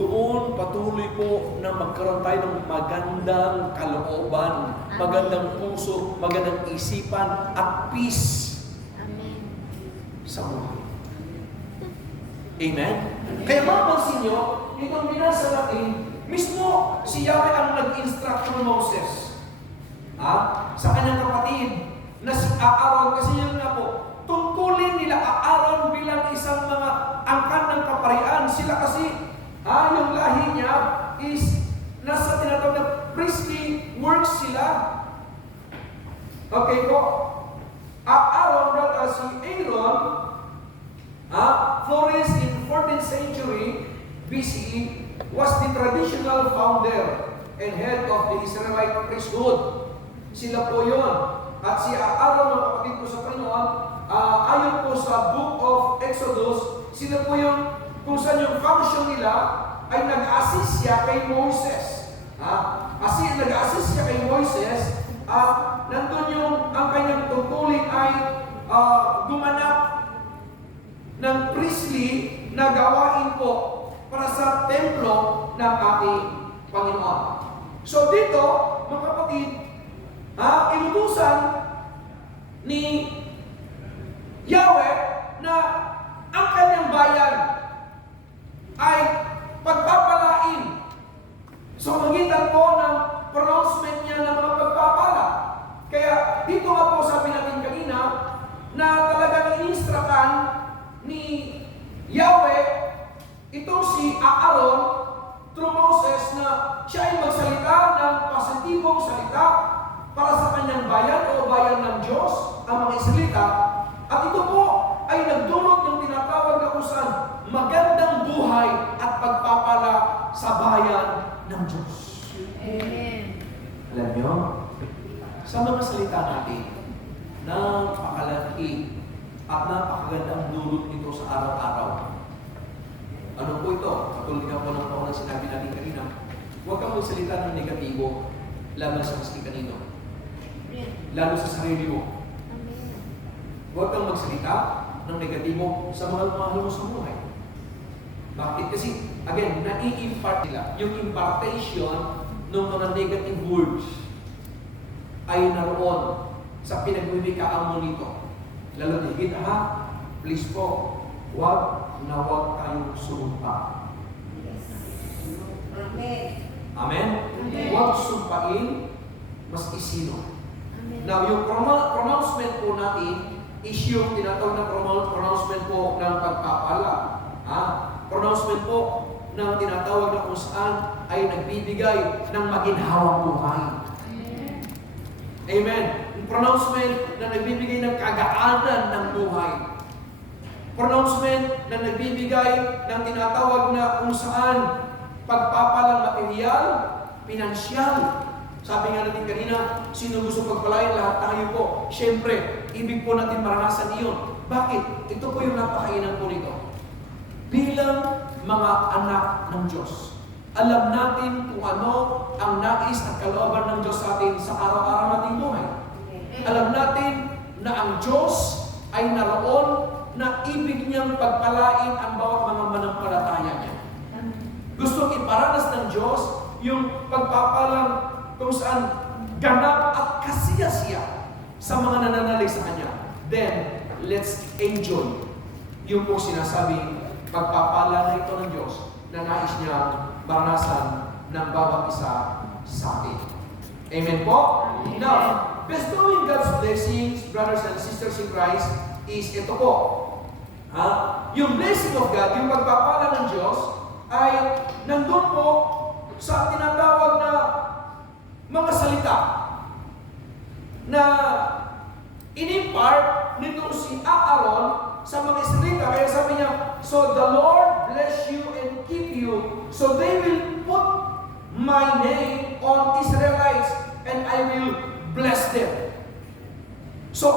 doon patuloy po na magkaroon tayo ng magandang kalooban, magandang puso, magandang isipan, at peace sa buhay. Amen? Kaya mapansin nyo, itong binasa natin, mismo si Yahweh ang nag-instruct kay Moses. Sa kanyang kapatid na si Aaron, kasi yun nga po, tungkulin nila Aaron bilang isang mga angkan ng kaparian. Sila kasi, yung lahi niya is nasa tinatawag na priestly works sila. Okay po? Aaron, si Aaron, flourished in 14th century BCE, was the traditional founder and head of the Israelite priesthood. Sila po yun. At si Aaron, mga kapatid ko sa Panginoon, ayon po sa Book of Exodus, sila po yung, kung saan yung function nila, ay nag-assist siya kay Moses. Kasi nag-assist siya kay Moses, nandun yung, ang kanyang tungkulin ay gumanap ng priestly na gawain po para sa templo ng ating Panginoon. So dito, mga kapatid, inutusan ni Yahweh na ang kanyang bayan ay pagpapalain. So magitan po ng pronouncement niya ng mga pagpapala. Kaya dito nga po sabi natin kanina na talagang in-instructan ni Yahweh itong si Aaron through Moses na siya ay magsalita ng positibong salita para sa kanyang bayan o bayan ng Diyos, ang mga Israelita. At ito po ay nagdulot ng tinatawag na kung saan magandang buhay at pagpapala sa bayan ng Diyos. Amen. Alam nyo, sa mga salita natin, napakalaki at napakagandang dulot nito sa araw-araw. Ano po ito? Katulad nga po ng paunang sinabi natin kanina, huwag kang magsalita ng negatibo laban sa maski kanino. Lalo sa sarili mo. Huwag kang magsalita ng negatibo sa mga mahal mo sa buhay. Bakit? Kasi, again, nai-impart nila. Yung impartation ng mga negative words ay naroon sa pinagwiwikaan mo nito. Lalo na higit, please po, huwag na huwag tayong sumpa. Amen. Amen? Huwag sumpain, maski sino. Now, yung pronouncement po natin is yung tinatawag na pronouncement po ng pagpapala. Pronouncement po ng tinatawag na kung saan ay nagbibigay ng maginhawang buhay. Amen. Yung pronouncement na nagbibigay ng kagaanan ng buhay. Pronouncement na nagbibigay ng tinatawag na kung saan pagpapalang material, pinansyal. Sabi nga natin kanina, sino gusto pagpalain? Lahat tayo po. Siyempre, ibig po natin maranasan iyon. Bakit? Ito po yung napakainan po nito. Bilang mga anak ng Diyos, alam natin kung ano ang nais at kalooban ng Diyos sa atin sa araw-araw nating buhay. Alam natin na ang Diyos ay naroon na ibig niyang pagpalain ang bawat mga manampalataya niya. Gusto iparanas ng Diyos yung pagpapalang kung saan ganap at kasiya-siya sa mga nananalig sa Kanya. Then, let's enjoy yung po sinasabing pagpapala na ito ng Diyos na nais niya maranasan ng bawat isa sa atin. Amen po? Now, bestowing God's blessings, brothers and sisters in Christ, is ito po. Yung blessing of God, yung pagpapala ng Diyos, ay nandun po sa tinatawag na mga salita na in-impart nito si Aaron sa mga Israelita. Kaya sabi niya, so the Lord bless you and keep you, so they will put my name on Israelites and I will bless them. So,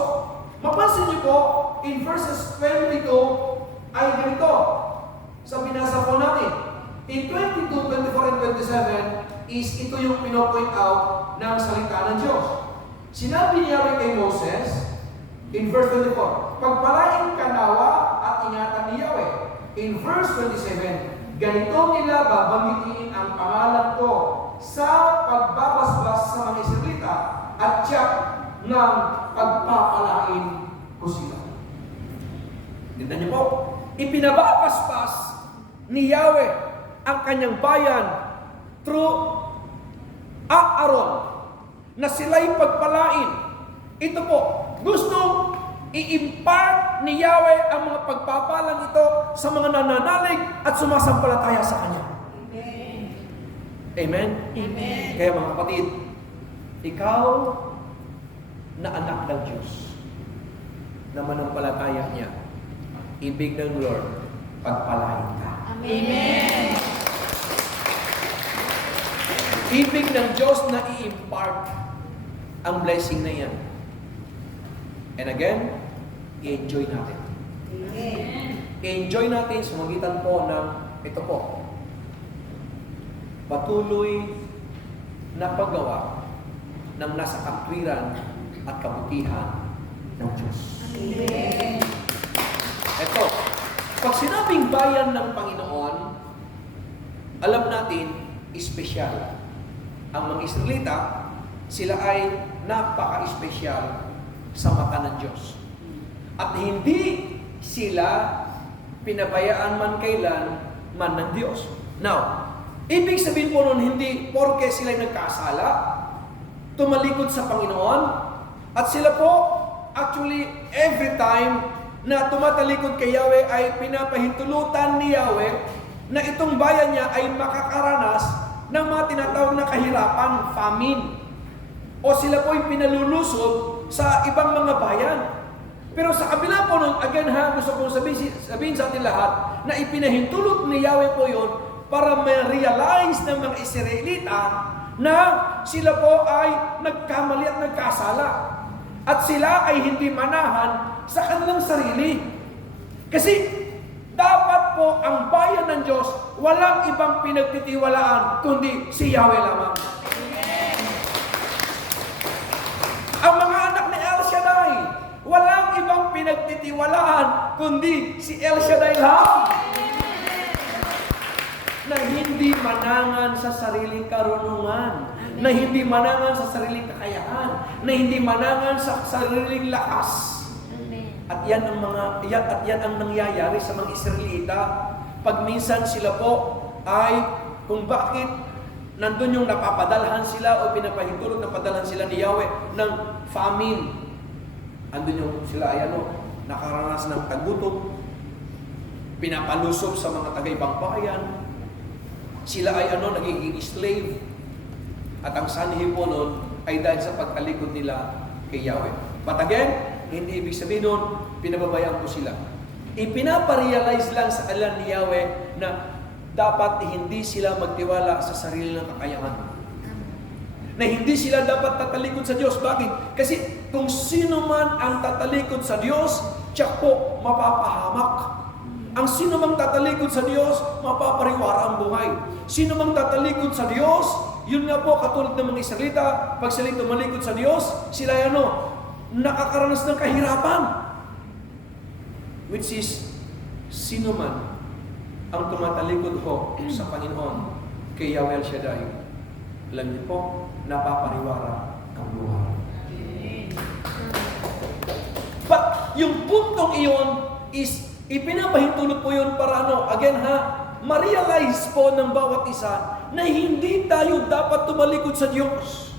mapansin niyo po, in verses 22 ay ganito. Sa binasa po natin, in 22, 24, and 27 is ito yung pinopoint out ng salita ng Diyos. Sinabi niya kay Moses, in verse 24, pagpalain ka nawa at ingatan ni Yahweh. In verse 27, ganito nila babanggitin ang pangalan ko sa pagbabasbas sa mga Israelita at tiyak ng pagpapalain ko sila. Tignan niyo po, ipinababasbas ni Yahweh ang kanyang bayan through Aaron na sila'y pagpalain. Ito po, gustong i-impart ni Yahweh ang mga pagpapalang ito sa mga nananalig at sumasampalataya sa Kanya. Amen? Amen. Kaya mga kapatid, ikaw na anak ng Diyos, na manampalataya niya, ibig ng Lord, pagpalain ka. Amen. Ibig ng Diyos na i-impart ang blessing na yan. And again, i-enjoy natin. Amen. I-enjoy natin sa magitan po ng ito po, patuloy na paggawa ng nasa katwiran at kabutihan ng Diyos. Amen. Ito, pag sinabing bayan ng Panginoon, alam natin, espesyal. Ang mga Israelita, sila ay napaka-espesyal sa mata ng Diyos. At hindi sila pinabayaan man kailan man ng Diyos. Now, ibig sabihin po nun, hindi porke sila nagkasala, tumalikod sa Panginoon, at sila po, actually, every time na tumatalikod kay Yahweh ay pinapahintulutan ni Yahweh na itong bayan niya ay makakaranas ng mga tinatawag na kahirapan, famine. O sila po ay pinalulusob sa ibang mga bayan. Pero sa kabila po nun, again ha, gusto kong sabihin sa atin lahat na ipinahintulot ni Yahweh po yun para ma-realize ng mga Israelita na sila po ay nagkamali at nagkasala. At sila ay hindi manahan sa kanilang sarili. Kasi dapat po ang bayan ng Diyos walang ibang pinagtitiwalaan kundi si Yahweh lamang. Amen. Ang mga anak ni El Shaddai, walang ibang pinagtitiwalaan kundi si El Shaddai lang. Na hindi manangan sa sariling karunungan, na hindi manangan sa sariling kakayahan, na hindi manangan sa sariling lakas. At yan ang nangyayari sa mga Israelita. Pag minsan sila po ay kung bakit nandun yung napapadalhan sila o pinapahintulot na padalhan sila ni Yahweh ng famine. Andun yung sila ay nakaranas ng tagutom, pinapalusob sa mga taga-ibang bayan. Sila ay nagiging slave. At ang sanhi po nun ay dahil sa pagtalikod nila kay Yahweh. But again, hindi ibig sabihin nun, pinababayaan ko sila. Ipinaparealize lang sa kanila ni Yahweh na dapat hindi sila magtiwala sa sarili ng kakayahan. Na hindi sila dapat tatalikod sa Diyos. Bakit? Kasi kung sino man ang tatalikod sa Diyos, tiyak po mapapahamak. Ang sino mang tatalikod sa Diyos, mapapariwara ang buhay. Sino mang tatalikod sa Diyos, yun nga po, katulad ng mga Israelita, pag sila tumalikod sa Diyos, sila nakakaranas ng kahirapan. Which is, sino man ang tumatalikod ho sa Panginoon kay Yahweh El Shaddai, alam niyo po, napapariwara ang buhay. But yung puntong iyon is ipinapahintulot po yun para again ma-realize po ng bawat isa na hindi tayo dapat tumalikod sa Diyos.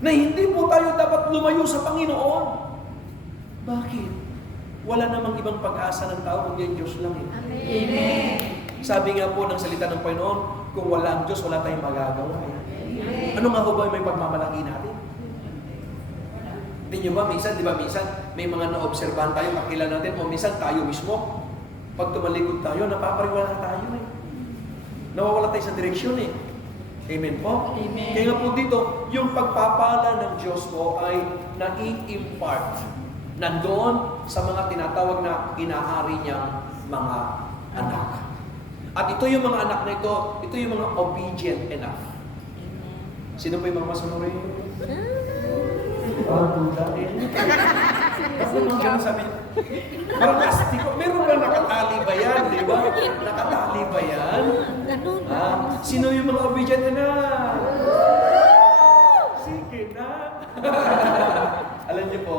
Na hindi po tayo dapat lumayo sa Panginoon. Bakit? Wala namang ibang pag-asa ng tao kundi ang Diyos lang. Amen. Sabi nga po ng salita ng Panginoon, kung wala ang Diyos, wala tayong magagawa. Ano nga po ba may pagmamalaki natin? Di ba minsan may mga naobserbahan tayo, kakilala natin, o minsan tayo mismo, pag tumalikod tayo, napapariwala tayo Nawawala tayo sa direksyon Amen po? Amen. Kaya nga po dito, yung pagpapala ng Diyos po ay nai-impart nandoon sa mga tinatawag na inaari niyang mga anak. At ito yung mga anak na ito yung mga obedient enough. Sino po yung mga masunurin? Parang puta. Kasi nung ganun sabi niya, Parang plastiko. Meron ba nakatali ba yan? Di ba? Nakatali ba yan? Ganun. Sino yung mga obedient na? Sige na. Alam niyo po,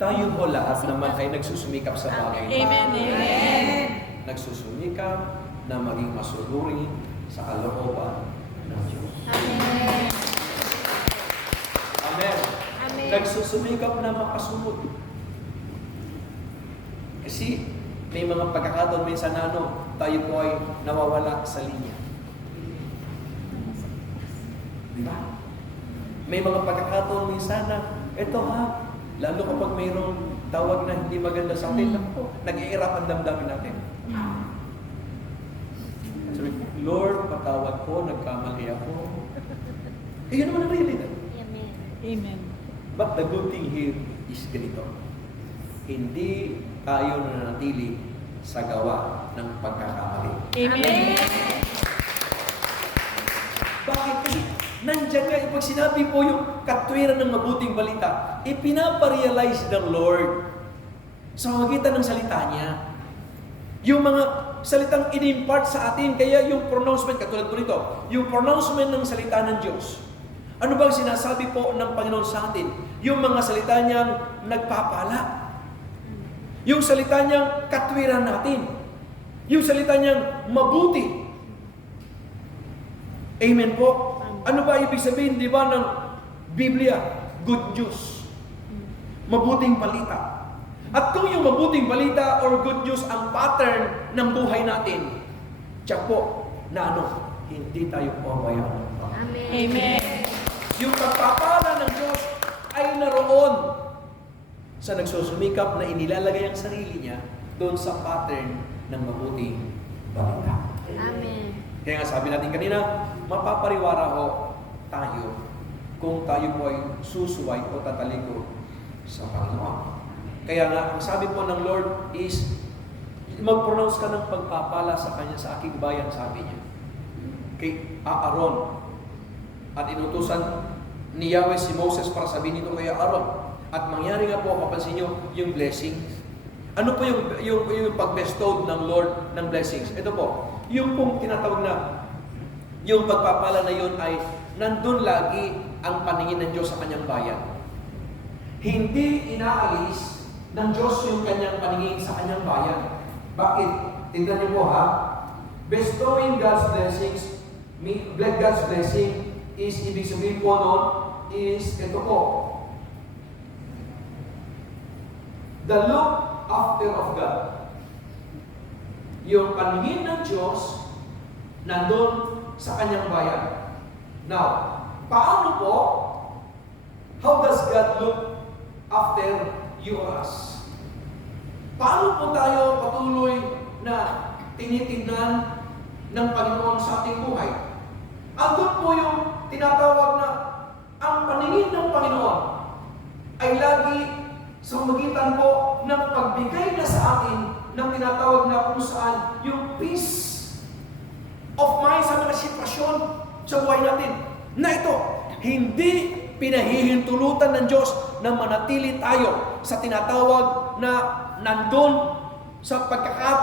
tayo po lahat naman ay nagsusumikap sa bagay. Amen. Amen. Nagsusumikap na maging masuluri sa kalooban ng Diyos. Amen. Amen. Amen. Nagsusumikap na makasunod. Kasi may mga pagkakataon minsan na tayo po ay nawawala sa linya. Di ba? May mga pagkakataon minsan na, eto ha, lalo kapag mayroong tawag na hindi maganda sa atin, nag-iirap ang damdamin natin. Sabi, Lord, patawad po, nagkamali ako. Yun naman ang realidad. Amen. Amen. But the good thing here is ganito. Hindi tayo nananatili sa gawa ng pagkakamali. Amen. Bakit? Kasi nandiyan nga, pag sinabi po yung katwiran ng mabuting balita, ipinaparealize ng Lord sa magitan ng salita niya. Yung mga salitang in-impart sa atin, kaya yung pronouncement, katulad po nito, yung pronouncement ng salita ng Diyos. Ano bang sinasabi po ng Panginoon sa atin? Yung mga salita niyang nagpapala. Yung salita niyang katwiran natin. Yung salita niyang mabuti. Amen po. Ano ba ibig sabihin, di ba, ng Biblia? Good news. Mabuting balita. At kung yung mabuting balita or good news ang pattern ng buhay natin, tiyak po na hindi tayo pabayaan. Amen. Amen. Yung pagpapala ng Diyos ay naroon sa nagsusumikap na inilalagay ang sarili niya doon sa pattern ng mabuting balita. Amen. Kaya nga sabi natin kanina, mapapariwara ho tayo kung tayo po ay susuway o tatalikod sa Panginoon. Kaya nga, ang sabi po ng Lord is, mag-pronounce ka ng pagpapala sa kanya sa aking bayan, sabi niya. Kay Aaron. At inutusan ni Yahweh si Moses para sabihin ito kay Aaron. At mangyari nga po, kapansin nyo, yung blessings. Ano po yung pag-bestowed ng Lord ng blessings? Ito po, yung pong tinatawag na, yung pagpapala na yun ay, nandun lagi ang paningin ng Diyos sa kanyang bayan. Hindi inaalis ng Diyos yung kanyang paningin sa kanyang bayan. Bakit? Tingnan niyo po ha. Bestowing God's blessings, God's blessing is, ibig sabihin po nun, is ito po. The look after of God. Yung paningin ng Diyos nandun sa kanyang bayan. Now, paano po? How does God look after you or us? Paano po tayo patuloy na tinitingnan ng Panginoon sa ating buhay? Andun po yung tinatawag na ang paningin ng Panginoon ay lagi sa magitan po ng pagbigay na sa atin ng tinatawag na kung saan yung peace of mind sa mga sitwasyon sa buhay natin. Na ito, hindi pinahihintulutan ng Diyos na manatili tayo sa tinatawag na nandun sa pagkakataon